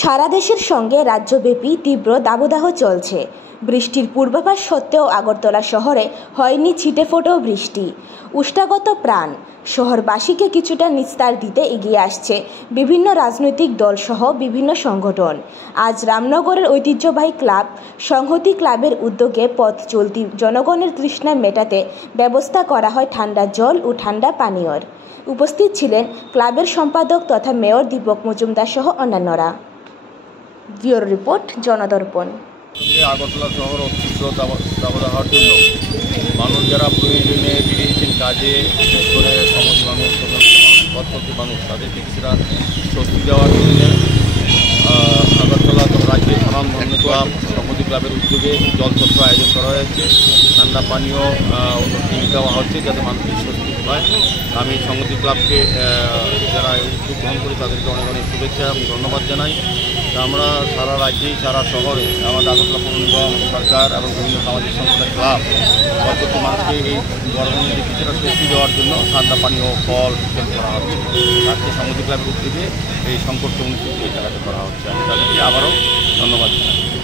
সারা দেশের সঙ্গে রাজ্যব্যাপী তীব্র দাবদাহ চলছে। বৃষ্টির পূর্বাভাস সত্ত্বেও আগরতলা শহরে হয়নি ছিটেফোঁটাও বৃষ্টি। উষ্ণাগত প্রাণ শহরবাসীকে কিছুটা নিস্তার দিতে এগিয়ে আসছে বিভিন্ন রাজনৈতিক দলসহ বিভিন্ন সংগঠন। আজ রামনগরের ঐতিহ্যবাহী ক্লাব সংহতি ক্লাবের উদ্যোগে পথ চলতি জনগণের তৃষ্ণা মেটাতে ব্যবস্থা করা হয় ঠান্ডা জল ও ঠান্ডা পানীয়র। উপস্থিত ছিলেন ক্লাবের সম্পাদক তথা মেয়র দীপক মজুমদার সহ অন্যান্যরা। Bureau report, জনদর্পণ। আগরতলা শহর তীব্র দাবদাহের জন্য মানুষ যারা প্রয়োজনে বেরিয়েছেন কাজে, বিশেষ করে সমাজী মানুষ, পথচলতি মানুষ, তাদের কিছুটা স্বস্তি দেওয়ার জন্য আগরতলা রাজ্যের স্বনামধন্য ক্লাব সংহতি ক্লাবের উদ্যোগে জলছত্র আয়োজন করা হয়েছে। ঠান্ডা পানীয় ড্রিঙ্ক দেওয়া হচ্ছে যাতে মানুষের স্বস্তি হয়। আমি সংহতি ক্লাবকে যারা উদ্যোগ গ্রহণ করি তাদেরকে অনেক অনেক শুভেচ্ছা এবং ধন্যবাদ জানাই। আমরা সারা রাজ্যেই সারা শহরে আমাদের আগরতলা পৌর নিগম, সরকার এবং বিভিন্ন সামাজিক সংস্থার ক্লাব প্রত্যেকটি মানুষকে এই গরমের মধ্যে কিছুটা স্বস্তি দেওয়ার জন্য ঠান্ডা পানীয় ফল বিতরণ করা হচ্ছে। রাজ্য সংহতি ক্লাবের উদ্যোগে এই সংকটকে অনুষ্ঠিত এই জায়গাতে করা হচ্ছে। আমি তাদেরকে আবারও ধন্যবাদ জানাই।